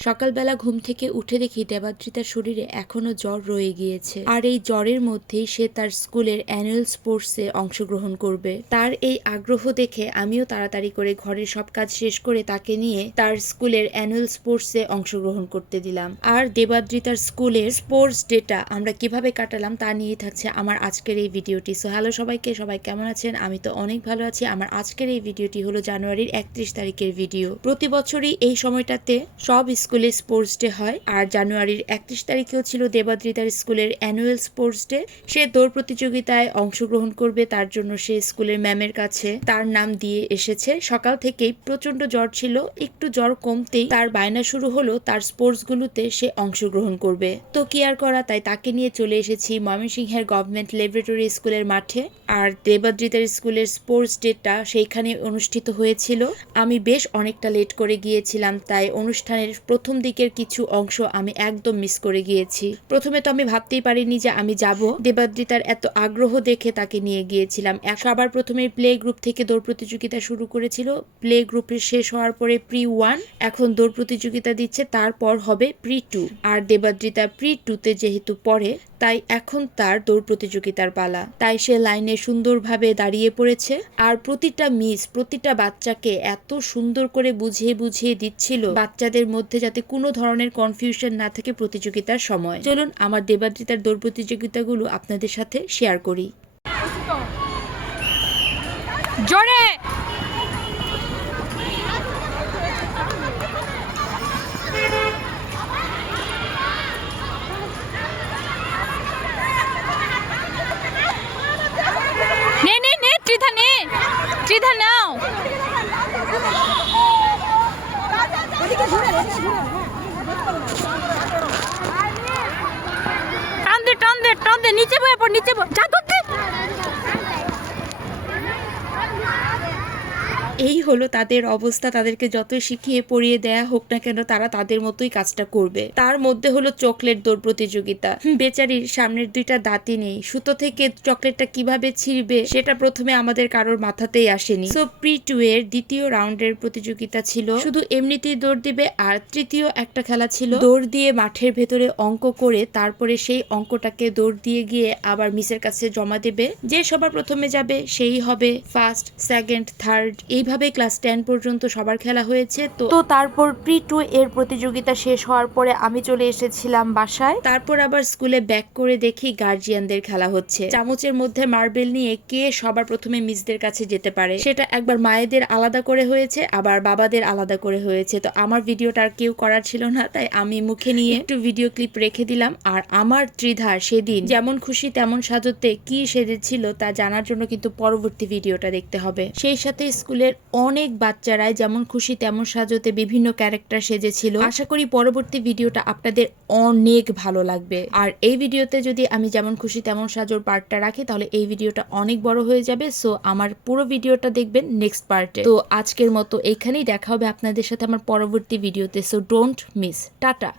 সকালবেলা ঘুম থেকে উঠে দেখি দেবাদ্রিতার শরীরে এখনো জ্বর রয়ে গিয়েছে, আর এই জ্বরের মধ্যেই সে তার স্কুলের অ্যানুয়াল স্পোর্টসে অংশগ্রহণ করবে। তার এই আগ্রহ দেখে আমিও তাড়াতাড়ি করে ঘরের সব কাজ শেষ করে তাকে নিয়ে তার স্কুলের অ্যানুয়াল স্পোর্টসে অংশগ্রহণ করতে দিলাম। আর দেবাদ্রিতার স্কুলের স্পোর্টস ডেটা আমরা কিভাবে কাটালাম তা নিয়ে থাকছে আমার আজকের এই ভিডিওটি। সো হ্যালো সবাইকে, সবাই কেমন আছেন? আমি তো অনেক ভালো আছি। আমার আজকের এই ভিডিওটি হলো জানুয়ারির 31 তারিখের ভিডিও। প্রতি বছরই এই সময়টাতে সব স্কুলে স্পোর্টস ডে হয়, আর জানুয়ারির 31 তারিখেও ছিল দেবাদ্রিতার স্কুলের অ্যানুয়াল স্পোর্টস ডে। সে দৌড় প্রতিযোগিতায় অংশগ্রহণ করবে, তার জন্য সে স্কুলের ম্যামের কাছে তার নাম দিয়ে এসেছে। সকাল থেকেই প্রচন্ড জ্বর ছিল, একটু জ্বর কমতেই তার বায়না শুরু হলো তার স্পোর্টস গুলোতে সে অংশগ্রহণ করবে। তো কি আর করা, তাই তাকে নিয়ে চলে এসেছি ময়মনসিংহের গভর্নমেন্ট ল্যাবরেটরি স্কুলের মাঠে। আর দেবাদ্রিতার স্কুলের স্পোর্টস ডেটা সেইখানে অনুষ্ঠিত হয়েছিল। আমি বেশ অনেকটা লেট করে গিয়েছিলাম, তাই অনুষ্ঠানের প্রথম দিকের কিছু অংশ আমি একদম মিস করে গিয়েছি। প্রথমে তো আমি ভাবতেই পারিনি যে আমি যাব। দেবাদ্রিতার এত আগ্রহ দেখে তাকে নিয়ে গিয়েছিলাম। সবার প্রথমে প্লে গ্রুপ থেকে দৌড় প্রতিযোগিতা শুরু করেছিল। প্লে গ্রুপের শেষ হওয়ার পরে প্রি 1 এখন দৌড় প্রতিযোগিতা দিচ্ছে, তারপর হবে প্রি 2। আর দেবাদ্রিতা প্রি 2তে যেহেতু পড়ে, তাই এখন তার দৌড় প্রতিযোগিতার পালা। তাই সে লাইনে সুন্দরভাবে দাঁড়িয়ে পড়েছে, আর প্রতিটা মিস প্রতিটা বাচ্চাকে এত সুন্দর করে বুঝিয়ে বুঝিয়ে দিচ্ছিল বাচ্চাদের মধ্যে যাতে কোনো ধরনের কনফিউশন না থাকে প্রতিযোগিতার সময়। চলুন আমার দেবাদ্রিতার দৌড় প্রতিযোগিতাগুলো আপনাদের সাথে শেয়ার করি। জোরে ত্রিধা নাও। টান দে নিচে বয়ে পড়, নিচে যা করতে। এই হলো তাদের অবস্থা। তাদেরকে যতই শিখিয়ে পড়িয়ে দেয়া হোক না কেন, তারা তাদের মতোই কাজটা করবে। তার মধ্যে হলো চকলেট দৌড় প্রতিযোগিতা। বেচারির সামনের দুইটা দাঁতই নেই, সুতো থেকে চকলেটটা কিভাবে ছিঁড়বে সেটা প্রথমে আমাদের কারোর মাথাতেই আসেনি। সো প্রি 2 এর দ্বিতীয় রাউন্ডের প্রতিযোগিতা ছিল শুধু এমনিতেই দৌড় দিবে, আর তৃতীয় একটা খেলা ছিল দৌড় দিয়ে মাঠের ভেতরে অঙ্ক করে তারপরে সেই অঙ্কটাকে দৌড় দিয়ে গিয়ে আবার মিসের কাছে জমা দেবে। যে সবার প্রথমে যাবে সেই হবে ফার্স্ট, সেকেন্ড, থার্ড, এইভাবে ক্লাস 10 পর্যন্ত সবার খেলা হয়েছে। তো তারপর প্রি 2 এর প্রতিযোগিতা শেষ হওয়ার পরে আমি চলে এসেছিলাম বাসায়। তারপর আবার স্কুলে ব্যাক করে দেখি গার্জিয়ানদের খেলা হচ্ছে। চামচের মধ্যে মার্বেল নিয়ে কে সবার প্রথমে মিসদের কাছে যেতে পারে সেটা একবার মায়েদের আলাদা করে হয়েছে, আবার বাবাদের আলাদা করে হয়েছে। তো আমার ভিডিওটা আর কেউ করার ছিল না, তাই আমি মুখে নিয়ে একটু ভিডিও ক্লিপ রেখে দিলাম। আর আমার ত্রিধার সেদিন যেমন খুশি তেমন সাজতে কি সেজেছিল তা জানার জন্য কিন্তু পরবর্তী ভিডিওটা দেখতে হবে। সেই সাথে স্কুলের অনেক বাচ্চারাই যেমন খুশি তেমন সাজতে বিভিন্ন ক্যারেক্টার সেজেছিল। আশা করি পরবর্তী ভিডিওটা আপনাদের অনেক ভালো লাগবে। আর এই ভিডিওতে যদি আমি যেমন খুশি তেমন সাজোর পার্টটা রাখি তাহলে এই ভিডিওটা অনেক বড় হয়ে যাবে। সো আমার পুরো ভিডিওটা দেখবেন নেক্সট পার্টে। তো আজকের মতো এইখানেই দেখা হবে আপনাদের সাথে আমার পরবর্তী ভিডিওতে। So don't miss. টাটা।